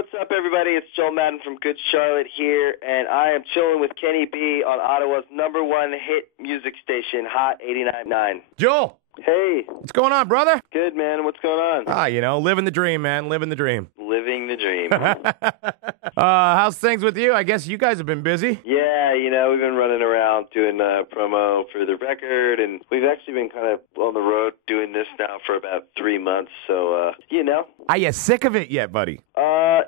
what's up, everybody? It's Joel Madden from Good Charlotte here, and I am chilling with KennyB on Ottawa's #1 hit music station, Hot 89.9. Joel! Hey. What's going on, brother? Good, man. What's going on? You know, living the dream, man. Living the dream. Living the dream. How's things with you? I guess you guys have been busy. Yeah, you know, we've been running around doing promo for the record, and we've actually been kind of on the road doing this now for about 3 months, so, you know. Are you sick of it yet, buddy?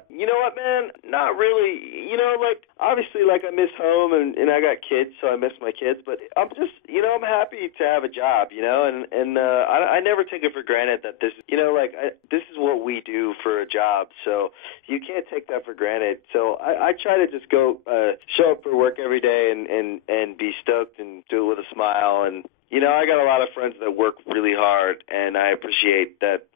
You know what, man? Not really. You know, like, obviously, like, I miss home, and I got kids, so I miss my kids, but I'm just, you know, I'm happy to have a job, you know, and I never take it for granted that this, you know, like, this is what we do for a job, so you can't take that for granted. So I try to just go show up for work every day and be stoked and do it with a smile. And, you know, I got a lot of friends that work really hard, and I appreciate that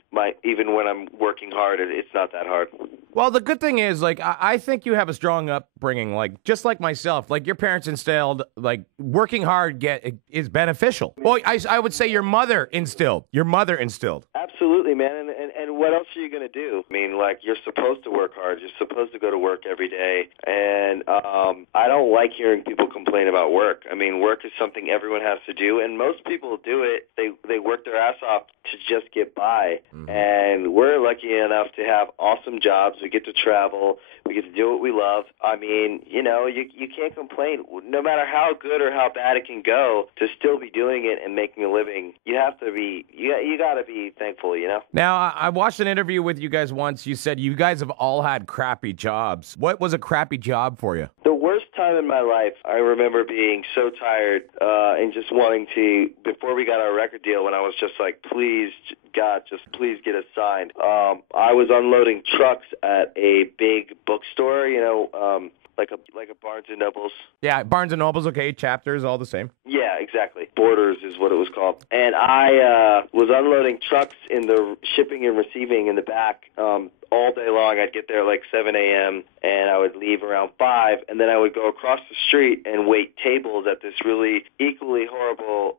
even when I'm working hard, it's not that hard. Well, the good thing is, like, I think you have a strong upbringing, like, just like myself. Like, your parents instilled, like, working hard is beneficial. Well, I would say your mother instilled. Absolutely, man. And what else are you going to do? I mean, like, you're supposed to work hard. You're supposed to go to work every day. And I don't like hearing people complain about work. I mean, work is something everyone has to do, and most people do it. They work their ass off to just get by. Mm-hmm. And we're lucky enough to have awesome jobs. We get to travel. We get to do what we love. I mean, you know, you can't complain. No matter how good or how bad it can go, to still be doing it and making a living, you have to be, you got to be thankful, you know? Now, I watched an interview with you guys once. You said you guys have all had crappy jobs. What was a crappy job for you? The worst time in my life, I remember being so tired and just wanting to, before we got our record deal, when I was just like, please, God, just please get us signed. I was unloading trucks at a big bookstore, you know, like a Barnes and Nobles. Yeah, Barnes and Nobles, okay, Chapters, all the same. Yeah, exactly. Borders is what it was called. And I was unloading trucks in the shipping and receiving in the back all day long. I'd get there at like 7 a.m., and I would leave around 5, and then I would go across the street and wait tables at this really equally horrible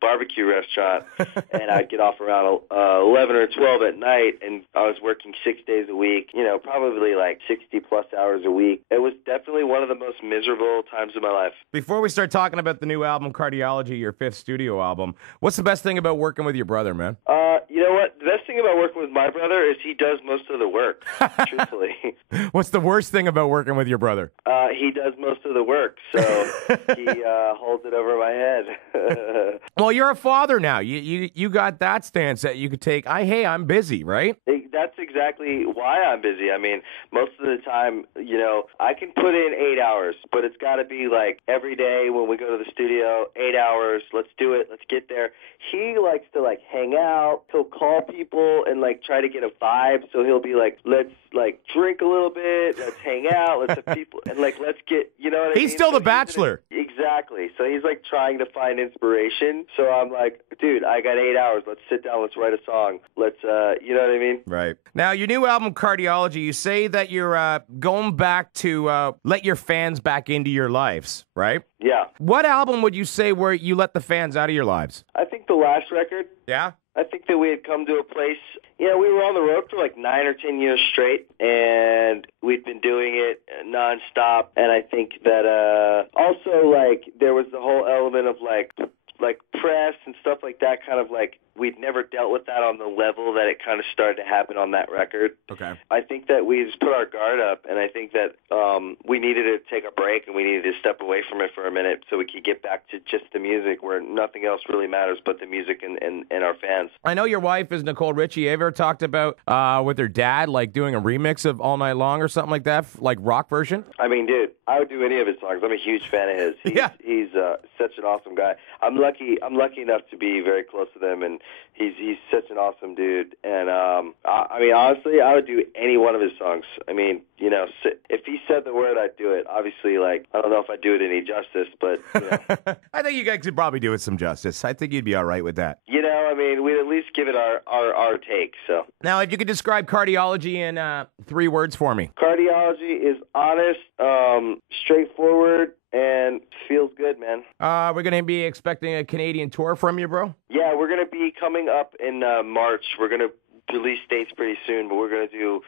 barbecue restaurant, and I'd get off around 11 or 12 at night, and I was working 6 days a week, you know, probably like 60-plus hours a week. It was definitely one of the most miserable times of my life. Before we start talking about the new album, Cardiology, your 5th studio album, what's the best thing about working with your brother, man? You know what? The best thing about working with my brother is he does most of the work, truthfully. What's the worst thing about working with your brother? He does most of the work, so he holds it over my head. Well, you're a father now. You got that stance that you could take. Hey, I'm busy, right? That's exactly why I'm busy. I mean, most of the time, you know, I can put in 8 hours, but it's got to be like every day when we go to the studio, 8 hours, let's do it, let's get there. He likes to like hang out. He'll call people and like try to get a vibe. So he'll be like, let's like drink a little bit, let's hang out, let's have people, and like let's get, you know what I mean? He's still the bachelor. Exactly. So he's like trying to find inspiration. So I'm like, dude, I got 8 hours. Let's sit down. Let's write a song. Let's, you know what I mean? Right. Now, your new album, Cardiology, you say that you're going back to let your fans back into your lives, right? Yeah. What album would you say where you let the fans out of your lives? I think the last record. Yeah? I think that we had come to a place, you know, we were on the road for like 9 or 10 years straight, and we'd been doing it nonstop. And I think that also, like, there was the whole element of like press and stuff like that, kind of like we'd never dealt with that on the level that it kind of started to happen on that record. Okay. I think that we just put our guard up, and I think that we needed to take a break, and we needed to step away from it for a minute so we could get back to just the music where nothing else really matters but the music and our fans. I know your wife is Nicole Richie. You ever talked about with her dad, like doing a remix of All Night Long or something like that, like rock version? I mean, dude, I would do any of his songs. I'm a huge fan of his. He's such an awesome guy. I'm lucky enough to be very close to them, and he's such an awesome dude. And I mean, honestly, I would do any one of his songs. I mean, you know, if he said the word, I'd do it. Obviously, like, I don't know if I'd do it any justice, but you know. I think you guys could probably do it some justice. I think you'd be all right with that. You know, I mean, we'd at least give it our take. So now, if you could describe Cardiology in 3 words for me. Cardiology is honest, straightforward, and feels good, man. We're going to be expecting a Canadian tour from you, bro? Yeah, we're going to be coming up in March. We're going to release dates pretty soon, but we're going to do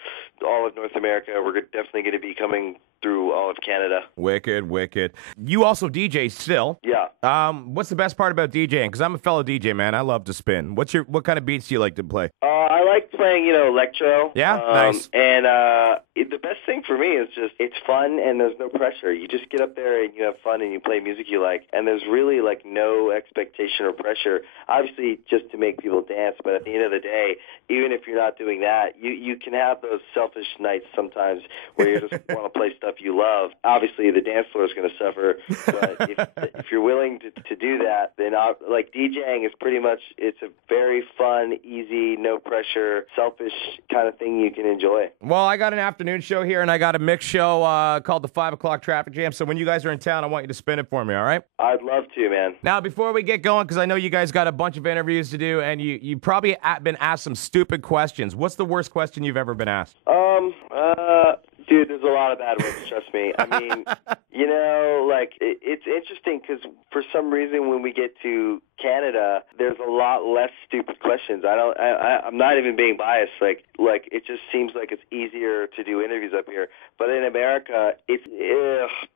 all of North America. We're definitely going to be coming through all of Canada. Wicked, wicked. You also DJ still. Yeah. What's the best part about DJing? Because I'm a fellow DJ, man. I love to spin. What kind of beats do you like to play? I like playing, electro. Yeah, nice. And the best thing for me is just it's fun and there's no pressure. You just get up there and you have fun and you play music you like, and there's really like no expectation or pressure. Obviously, just to make people dance, but at the end of the day, even if you're not doing that, you can have those selfish nights sometimes where you just want to play stuff you love. Obviously, the dance floor is going to suffer, but if you're willing to do that, then like DJing is pretty much, it's a very fun, easy, no pressure, selfish kind of thing you can enjoy. Well, I got an afternoon show here, and I got a mixed show called the 5 o'clock Traffic Jam. So when you guys are in town, I want you to spin it for me, all right? I'd love to, man. Now, before we get going, because I know you guys got a bunch of interviews to do, and you probably been asked some stupid questions. What's the worst question you've ever been asked? Dude, there's a lot of bad ones, trust me. I mean, it's interesting because for some reason when we get to Canada, there's a lot less stupid questions. I'm not even being biased. Like it just seems like it's easier to do interviews up here. But in America,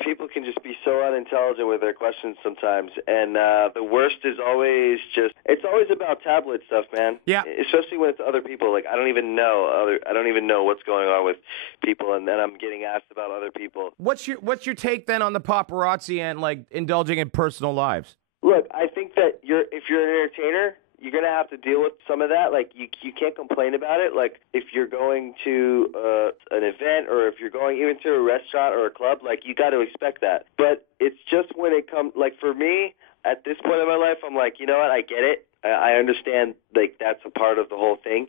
people can just be so unintelligent with their questions sometimes. And the worst is it's always about tablet stuff, man. Yeah. Especially when it's other people. Like I don't even know what's going on with people, and then I'm getting asked about other people. What's your take then on the paparazzi and like indulging in personal lives? Look, I think that if you're an entertainer, you're going to have to deal with some of that. Like, you can't complain about it. Like, if you're going to an event or if you're going even to a restaurant or a club, like, you got to expect that. But it's just when it comes, like, for me, at this point in my life, I'm like, you know what, I get it. I understand, like, that's a part of the whole thing.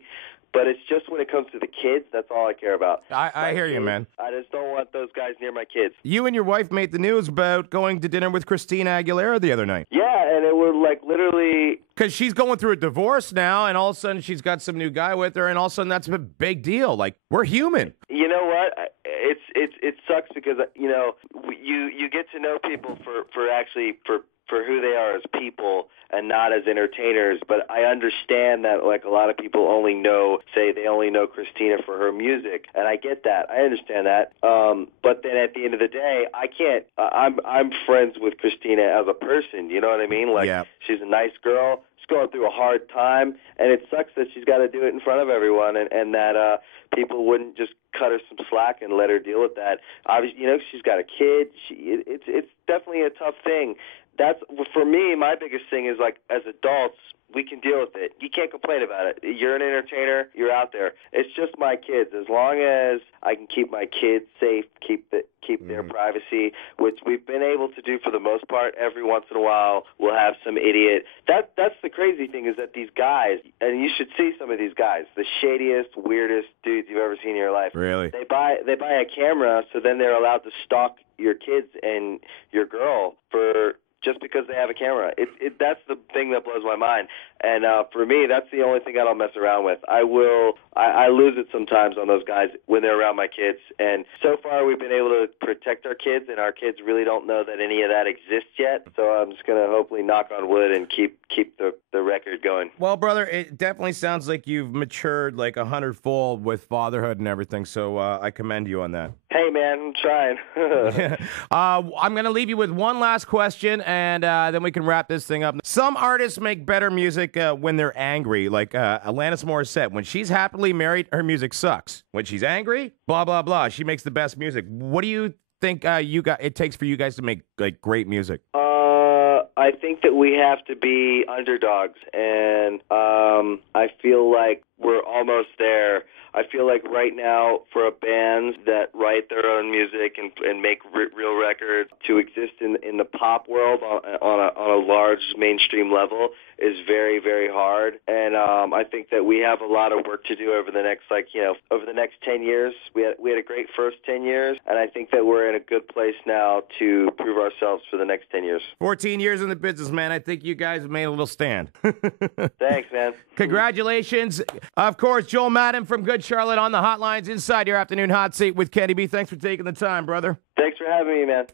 But it's just when it comes to the kids, that's all I care about. I hear you, man. I just don't want those guys near my kids. You and your wife made the news about going to dinner with Christina Aguilera the other night. Yeah, and it was like literally... Because she's going through a divorce now, and all of a sudden she's got some new guy with her, and all of a sudden that's a big deal. Like, we're human. You know what? It sucks because, you get to know people for who they are as people and not as entertainers, but I understand that like a lot of people only know Christina for her music, and I get that. I understand that. But then at the end of the day, I'm friends with Christina as a person, you know what I mean? Like, yeah. She's a nice girl. She's going through a hard time, and it sucks that she's got to do it in front of everyone, and that people wouldn't just cut her some slack and let her deal with that. Obviously, she's got a kid. It's definitely a tough thing. That's, for me, my biggest thing is, like, as adults, we can deal with it. You can't complain about it. You're an entertainer. You're out there. It's just my kids. As long as I can keep my kids safe, keep their privacy, which we've been able to do for the most part. Every once in a while, we'll have some idiot. That's the crazy thing is that these guys, and you should see some of these guys, the shadiest, weirdest dudes you've ever seen in your life. Really? They buy a camera, so then they're allowed to stalk your kids and your girl just because they have a camera. That's the thing that blows my mind. And for me, that's the only thing I don't mess around with. I lose it sometimes on those guys when they're around my kids. And so far, we've been able to protect our kids, and our kids really don't know that any of that exists yet. So I'm just going to hopefully knock on wood and keep the record going. Well, brother, it definitely sounds like you've matured like 100-fold with fatherhood and everything. So I commend you on that. Hey, man, I'm trying. I'm going to leave you with one last question, and then we can wrap this thing up. Some artists make better music when they're angry, like Alanis Morissette. When she's happily married, her music sucks. When she's angry, blah, blah, blah, she makes the best music. What do you think it takes for you guys to make like great music? I think that we have to be underdogs, and I feel like we're almost there. I feel like right now for bands that write their own music and make real records to exist in the pop world on a large mainstream level is very, very hard. And I think that we have a lot of work to do over the next over the next 10 years. We had a great first 10 years, and I think that we're in a good place now to prove ourselves for the next 10 years. 14 years in the business, man. I think you guys have made a little stand. Thanks, man. Congratulations. Of course, Joel Madden from Good Charlotte on the hotlines inside your afternoon hot seat with KennyB. Thanks for taking the time, brother. Thanks for having me, man.